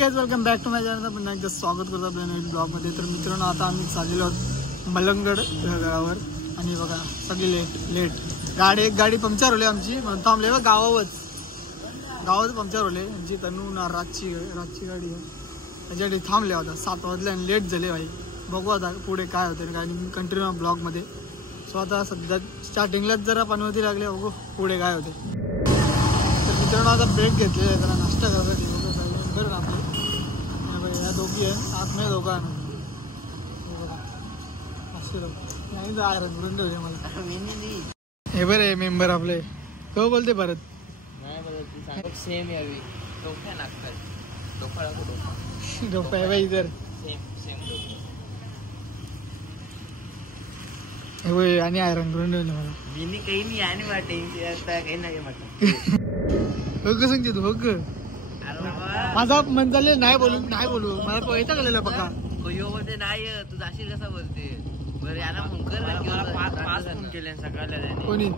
Guys welcome back to my channel. पुन्हा एकदा स्वागत करतो आपल्या नवीन ब्लॉगमध्ये. तर मित्रांनो आता आम्ही चाललेलो आहोत मलंगगड गडावर आणि बघा सगळी लेट एक गाडी पंक्चर होली आमची म्हणून थांबले. बघ गावात पंक्चर होले यांची तनू रातची गाडी आहे त्याच्यासाठी थांबले होता. 7 वाजले आणि लेट झाले भाई. बघू आता पुढे काय होते काय नाही कंटिन्यू ब्लॉगमध्ये. सो आता सध्या स्टार्टिंगलाच जरा पनवती लागले. बघू पुढे काय होते. तर मित्रांनो आता ब्रेक घेतलेला आहे जरा नाश्ता करायसाठी. बरं आपले या दोघी आहे आत्मय दोघा नाही ठेवले मला. हे बरं आहे मेंबर आपले तो बोलते परत सेम यावी डोका आहे बाई. तर हे आणि आयरन करून ठेवले मला. मी काही नाही आणि वाटेल काही नाही हो ग सांगते तू हो ग. माझा मन चालले नाही बोलू मला पैसा गेलेला बघा. मध्ये नाही तू जाशील कसा बोलते. बरं याला फोन कर. फोन केले सकाळला कोणी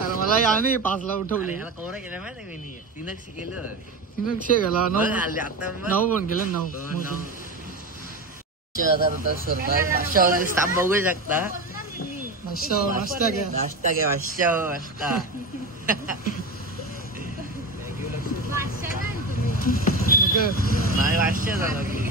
अरे मला याने 5ला उठवले. कवरा केला माहिती मी 300 केलं. 300 गेला 9 फोन केलं 9. स्टाफ बघू शकता. नाश्ता घ्या नाश्ता नाही वाश्य झालं की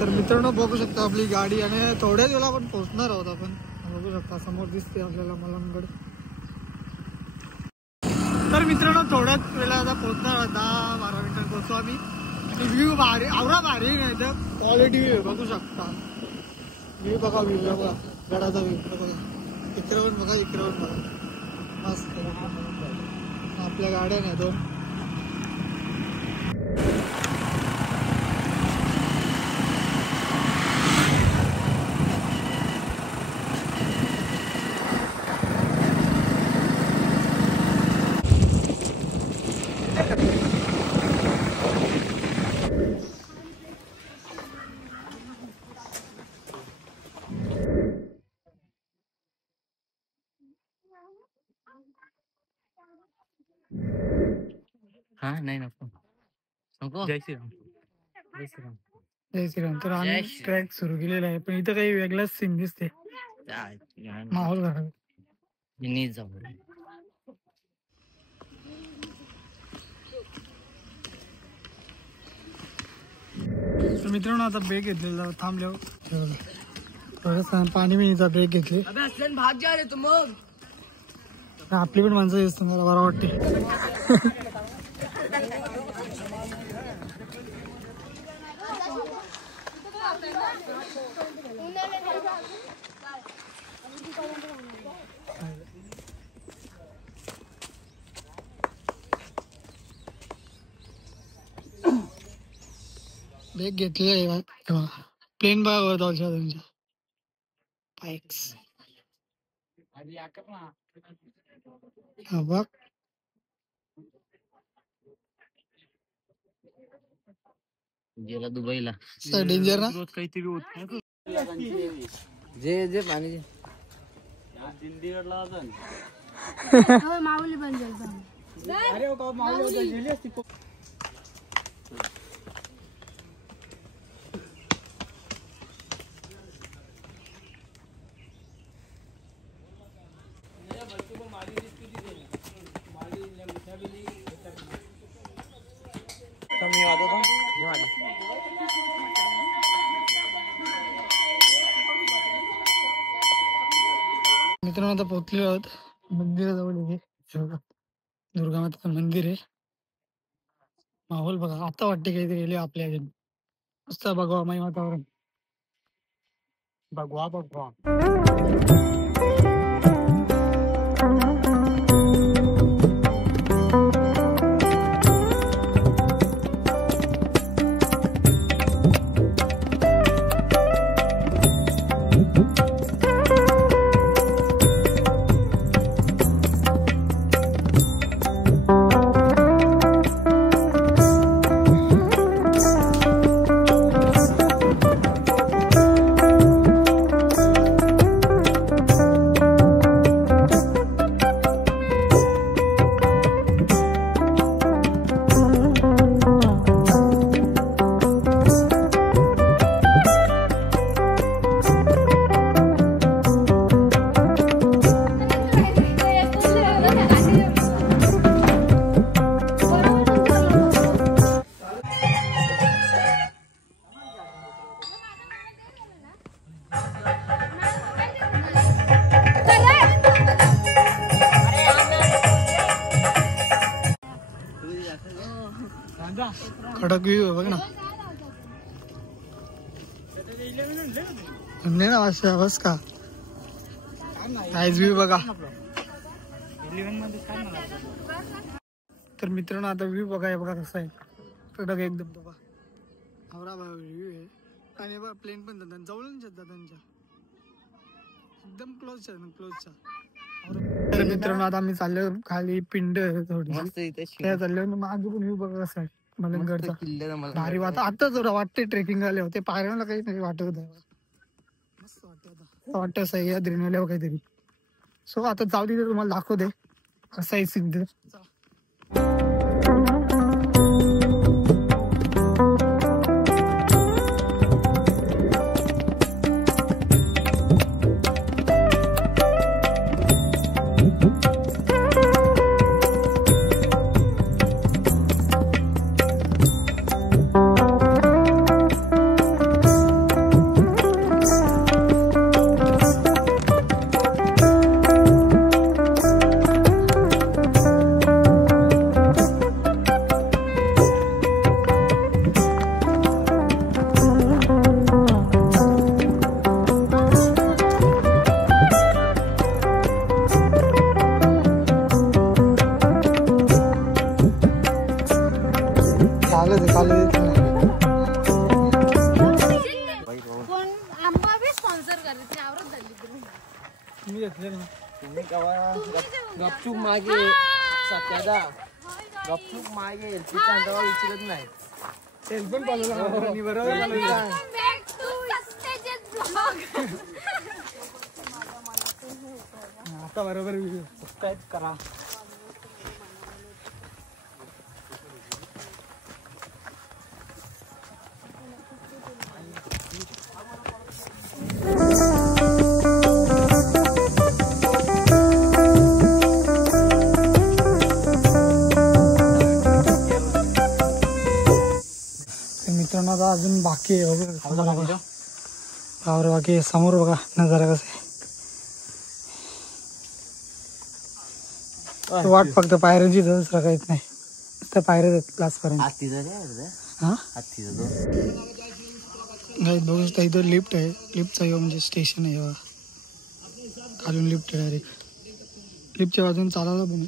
तर मित्रांनो बघू शकता आपली गाडी आणि थोड्याच वेळा आपण पोहोचणार आहोत. आपण बघू शकता समोर दिसते आपल्याला मलंगगड. तर मित्रांनो थोड्याच वेळा आता पोहोचणार आहोत. 10-12 मिनिटात पोहोचू आम्ही. व्ह्यू भारी आवरा भारी नाही तर क्वालिटी व्ह्यू बघू शकता. व्ह्यू बघा गडाचा व्ह्यू बघा. इकडे पण बघा इकडे पण बघा मस्त. आपल्या गाड्या नाही तो हा नाही नको. जय श्रीराम. जय श्रीराम. तर आम्ही ट्रॅक सुरू केलेला आहे पण इथं काही वेगळाच सीन दिसते. माहोल घरा मित्रांनो आता ब्रेक घेतलेला थांबल्यावर थोडं पाणी बिणीचा ब्रेक घेतले. भाग जा रे तुम. आपली पण माणसं दिसत मला बरं वाटते. ब्रेक घेतलेला आहे प्लेन बघा वर त्यांच्या बाईक्स. हा बघ गेला दुबईला. डेंजर ना काहीतरी होत जे पाणी दिंडीगडला माऊली मित्रांनो आता पोहोचले आहोत मंदिराजवळ. हे दुर्गा माताचं मंदिर आहे. माहोल बघा आता वाटते काहीतरी गेले आपल्या मस्त भगवा माई वातावरण भगवा. खडक व्ह्यू आहे बघ ना. नाही ना बस का व्ह्यू बघा. तर मित्रांनो आता व्ह्यू बघा बघा कसा आहे. खडक एकदम तो बघा आवरा व्ह्यू आहे. आणि बघा प्लेन पण जातात जवळून जातात त्यांच्या एकदम क्लोजच्या. तर मित्रांनो आता आम्ही चाललो खाली पिंड थोडी त्या चाललो. मागे पण व्ह्यू बघा कसा आहे मलंगडचा भारी. आता जरा वाटते ट्रेकिंग आले होते पायऱ्याला काही नाही वाटत होत. मस्त वाटत वाटतं सह्याद्री आल्यावर काहीतरी. सो आता जाऊ दे तुम्हाला दाखवते कसं आहे सिद्ध. गपचूप मागे सत्यादा गपचूप मागे विचारत नाही. आता बरोबर सबस्क्राईब करा. मित्रांनो आता अजून बाकी आहे बाकी समोर बघा नजारा कसा आहे. वाट फक्त पायऱ्यांची दुसरं काहीच नाही. तर पायऱ्या क्लास पर्यंत बघू शकता. इथं लिफ्ट आहे. लिफ्टचा म्हणजे स्टेशन आहे बघा. खालून लिफ्ट आहे डायरेक्ट. लिफ्टच्या बाजून चालायला पण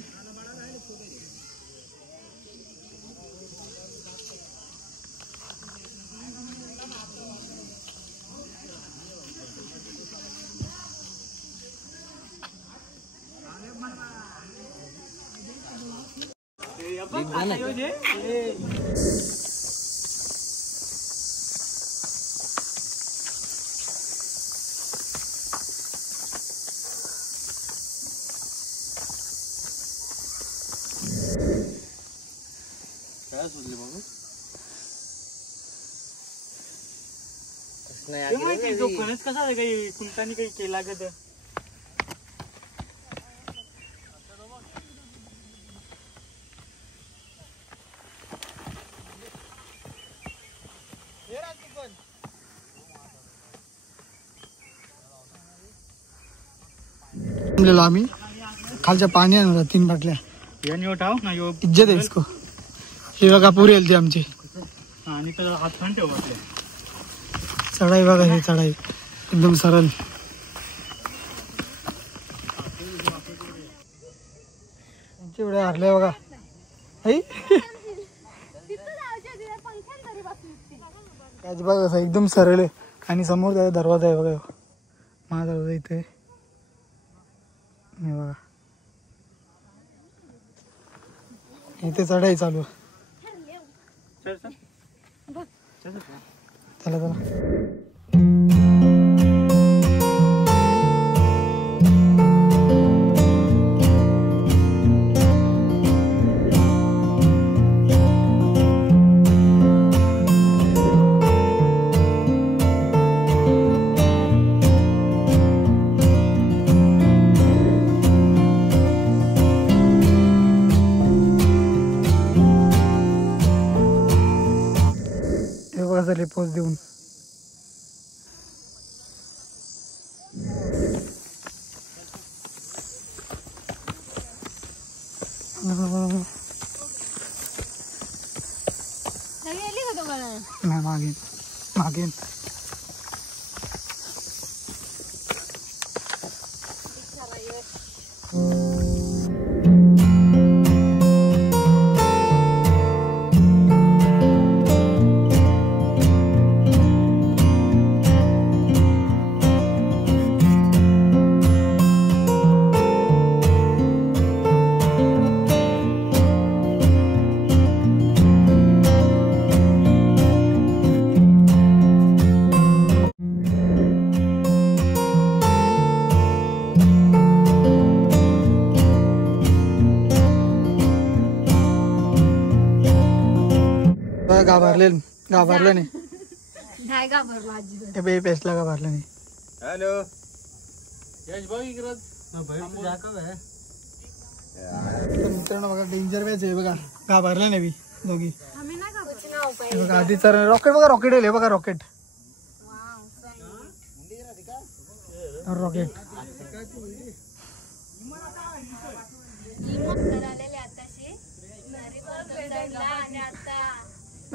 कसा काही कुलतानी काही केला का. आम्ही खालच्या पाणी आणला 3 बाटल्या. इज्जत आहे इसको. हे बघा पुरी आलती आमची. आणि त्याला हात पण ठेव. चढाई बघा ही चढाई एकदम सरळ. एवढे हरले बघा. बघा एकदम सरळ आहे. आणि समोर त्याचा दरवाजा आहे बघा. माझा दरवाजा इथे बघा. इथे चढाई चालू. चला चला. झाले पोच देऊन. नाही मागेन मागेन. घाबरलं नाही पेस्टला घाबरलं नाही. हॅलो मित्रांनो बघा डेंजर मॅच आहे बघा. घाबरलं नाही दोघी बघा. आधी तर रॉकेट बघा. रॉकेट आहे बघा. रॉकेट रॉकेट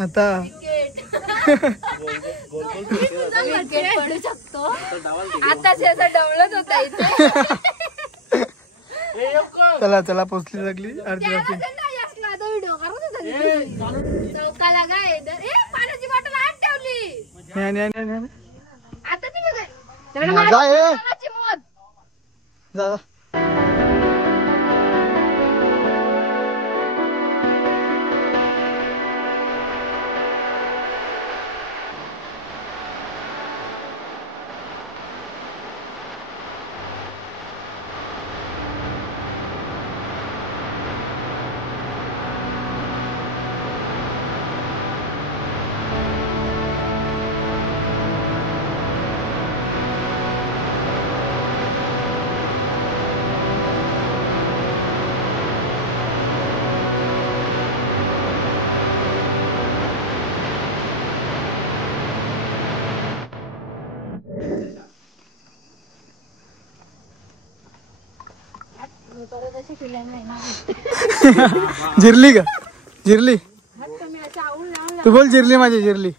आता पडू शकतो. आता डवलत होता इथे. चला चला पोचली लागली अर्धी रॉकेट. चौकाला काय पाण्याची बॉटल आत ठेवली. आता ती जा जिरली का? जिरली तू बोल. जिरली माझी जिरली.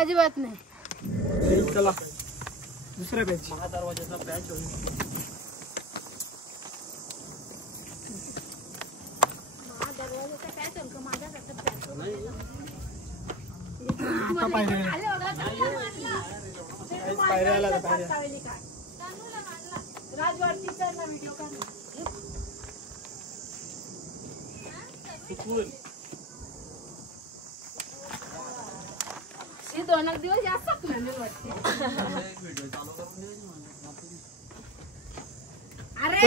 अजिबात नाही. चला दुसऱ्या पॅच. दरवाजाचा पॅच दोन दिवस जास्त अरे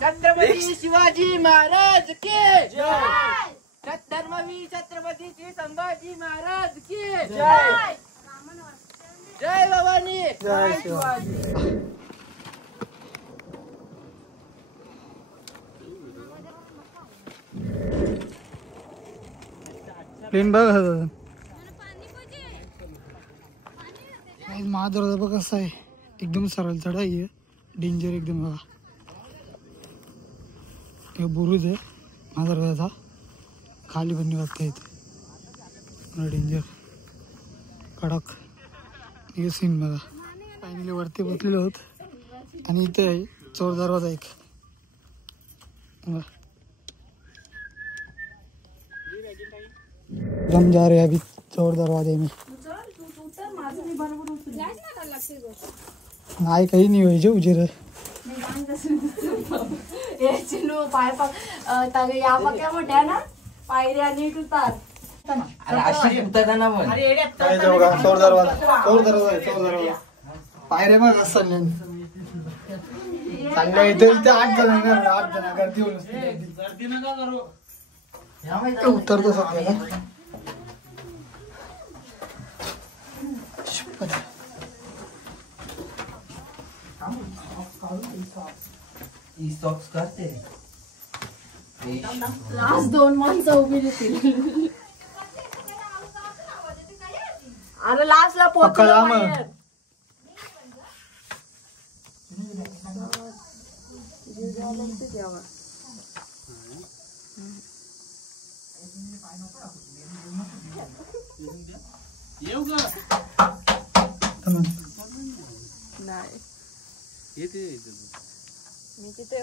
छत्रपती शिवाजी महाराज की जय. छत्रपती संभाजी महाराज की जय. जय भवानी. जय शिवाजी. प्लेन बघ महादरवाजा बघ कसा आहे. एकदम सरळ चढाई आहे. डेंजर एकदम बघा. हे बुरुज आहे महादरवाजाचा. खाली पण बघता येते. डेंजर कडक हे सीन बघा. फायनली वरती पोचलेलो आहोत आणि इथे आहे चोर दरवाजा एक. हम जा रहे हैं अभी चोर दरवाजे में. नाही काही नाही व्हायचे उजेर. मोठ्या ना पायऱ्या नीट उतार. चोर दरवाजा. चोर दरवाजा. चोर दरवाजा. पायऱ्या मग असतात चांगल्या. इथे इथे 8 जण 8 जण गर्दी होऊन उतरतो सगळ्याला. लास्ट 2 माणसं उभी होतील. अरे लास्टला पोहोचलो बाहेर. नाही मी तिथे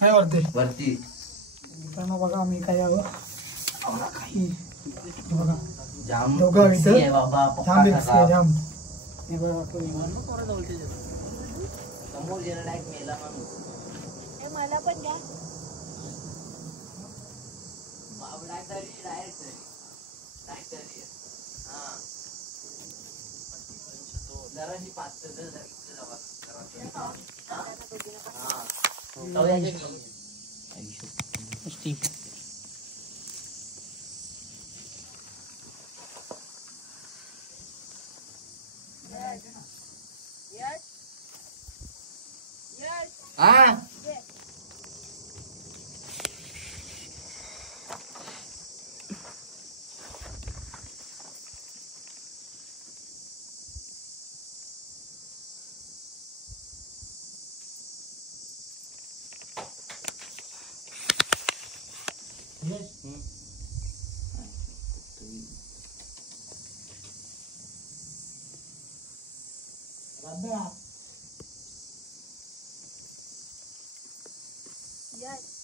काय वरती वरती मित्रांनो बघा आम्ही काय हवं काही बघा जाम दोघं इथं बाबा जाम जाम हे बघा समोर गेला डायरेक्ट मेला माणूस. मला पण द्या. जराशी पाच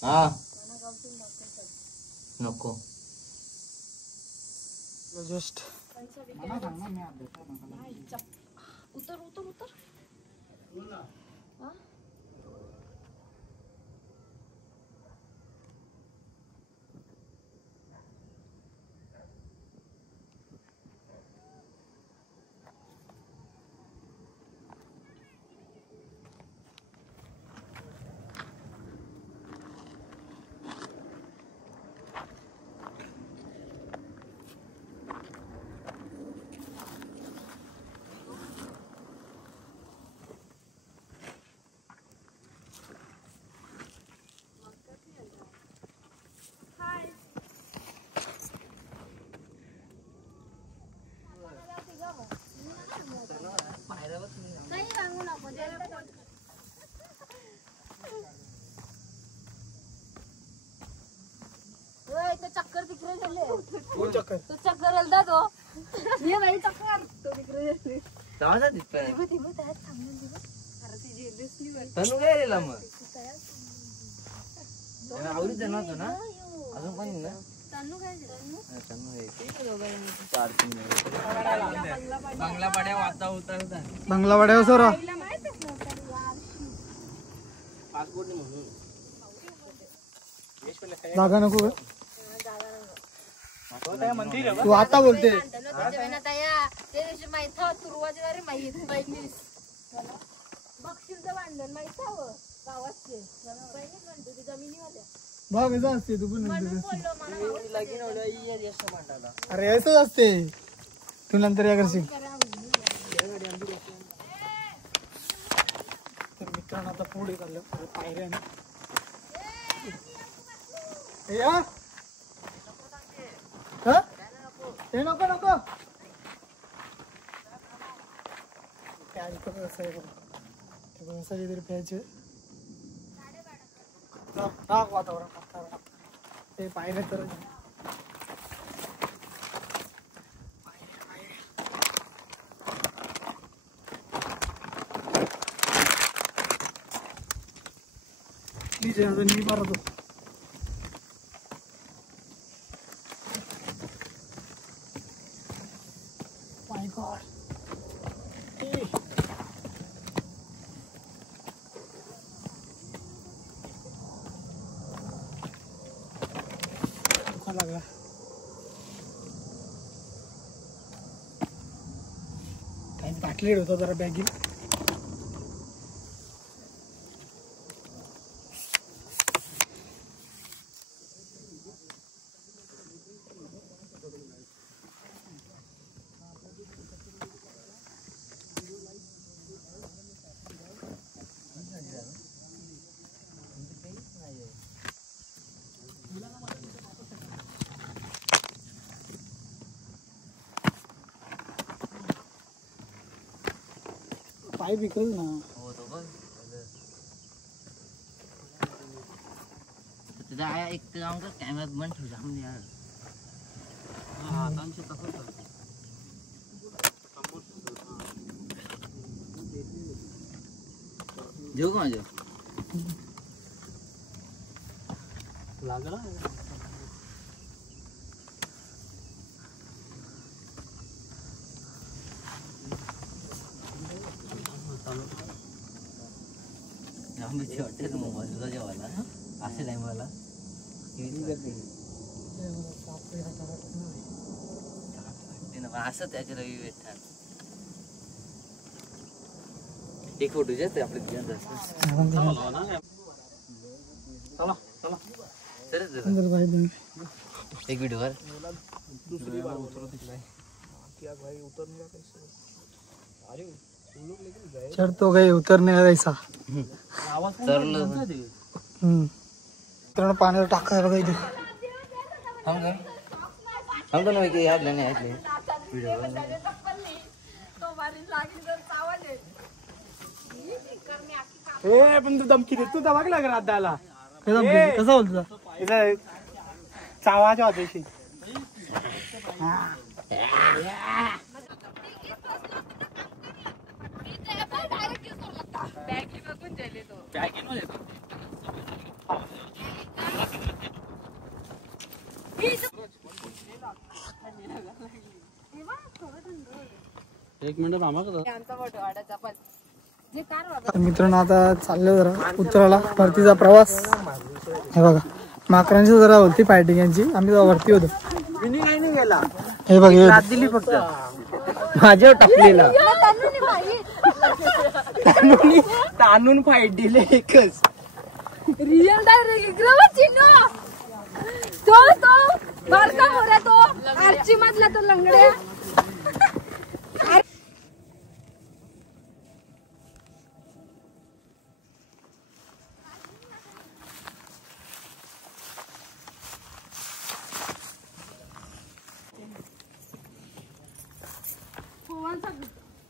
हा नको जस्ट उतर उतर उतर. नाही सांगू नको. चक्कर तिकडे झाले. तो चक्कर हलता तो. ये बाई चक्कर तो तिकडे तनु काय रेला मग आवडीच नव्हतं ना अजून पण ना बंगला वाड्यावर सर जागा नको तू आता बोलते बघ असं असते तू पण अरे असंच असते तू नंतर या करशील. तर मित्रांनो आता पुढे चाललं पायऱ्याने ते नको नको तरी प्यायचे वातावरण ते पाहिलं तर मी मारतो माय गॉड लागला काही बाटली होता जरा बॅगी पाय विकल ना हो तो बघ तुझा एक काम कर कॅमेरात बंद ठेव जाम यार हातांचे तसंच जेव का माझ्या लागला जाम भीती वाटते ना मोबाईलला जेवायला असे नाही मला असं त्याच्या रवी भेटतात एक फोटो जास्त आपले एक व्हिडिओ कर चढ़ तो गए उतरने का ऐसा पाण्याला टाकायला बघा इथे हम दोनों एक याद लेने आए थे वीडियो ए पण तू धमकी देतो दबाग लाग राधाला कसं बोलतो इथं चावाच्या होत्याशी एक मिनिट मामा मित्रांनो आता चाललो जरा उतराला परतीचा प्रवास हे बघा माकरांची जरा होती फायटिंग यांची आम्ही वरती होतो हे बघा दिली फक्त माझ्यावर टाकलेला तानून फाईट दिले एकच रियल तो बारका हो रहा तो आरची मधला तो लंगड्या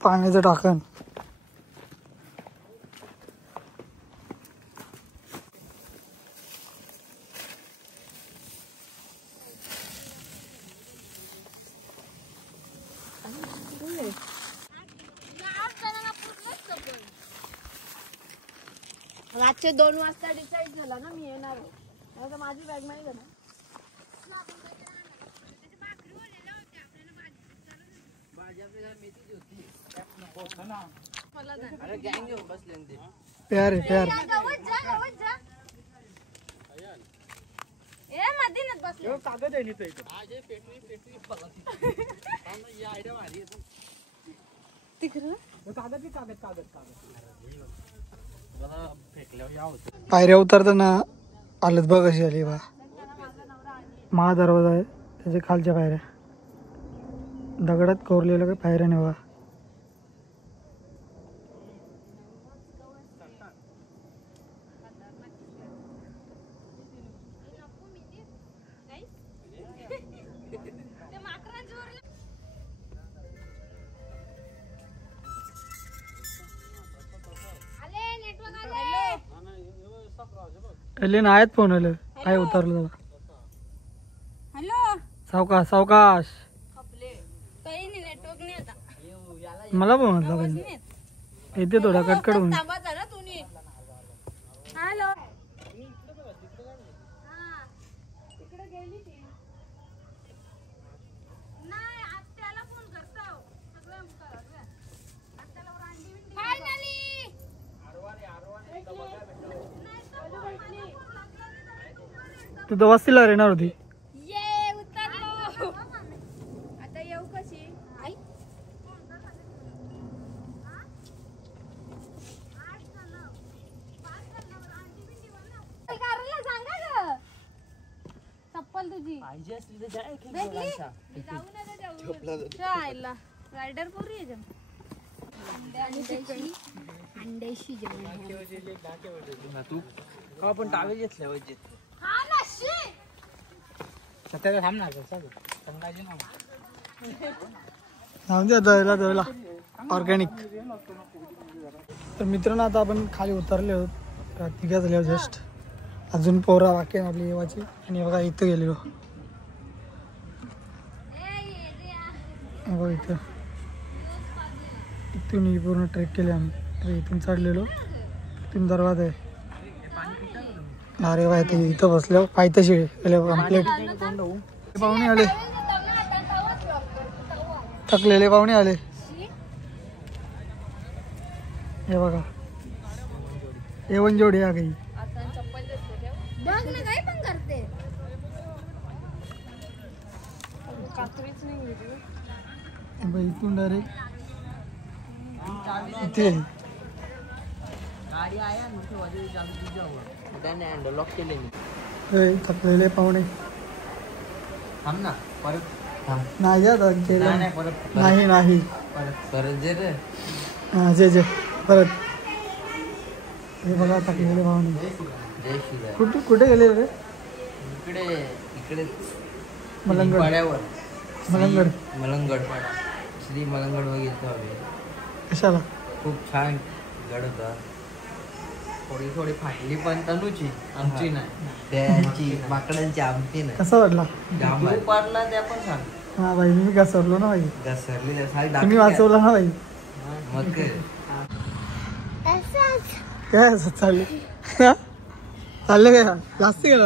पाण्याचं टाकण रातचे 2 वाजता डिसाईड झाला ना मी येणार आहे माझी बॅग नाही झाला प्यार प्यार कागद आहे पायऱ्या उतरताना हालत बघ कशी आली बा महादरवाजा आहे त्याच्या खालच्या पायऱ्या दगडात कोरलेलं काय पायऱ्या नाही बघा आहेत फोन आलं काय उतरलं हॅलो सावकाश सावकाश काही नाही नेटवर्क नाही आता मला पण म्हटलं येते थोडा कटकट होऊन हॅलो तू तर वस्तीला येणार होती ये उतरलो आता येऊ कशी आई चप्पल तुझी रायडर पोरी आहे अंड्याशी तू का पण टावे घेतल्या पाहिजे सत्याला थांबणार संगाजी ना दळला ऑर्गॅनिक. तर मित्रांनो आता आपण खाली उतरले आहोत, तिघा झाले जस्ट. अजून पोरा बाकी आहे आपली येवाची. आणि बघा इथं गेलेलो, बघा इथं इथून पूर्ण ट्रेक केले आम्ही. तर इथून चढलेलो, इथून दरवाजा आहे. अरे वा इथं बसलो पायथ्याशी कम्प्लीट. पाहुणे आले, थकलेले पाहुणे आले. हे बघा येवन जोडी आ गई. इथून डायरेक्ट इथे थकलेले पाहुणे. नाही नाही नाही जे जे परत. हे बघा थकलेले पाहुणे. कुठे गेले रे? इकडे मलंगड श्री मलंगड बघितलं. कशाला? खूप छान गड होता. थोडी फाटली पण तनुची, आमची नाही. त्यांची माकडांची, आमची नाही. कसा वाटला? पाडला त्या पण सांग. हा भाई मी घसरलो ना भाई. घसरली तुम्ही वाचवला ना भाई. मग काय असं चालले चालले काय जास्त गेला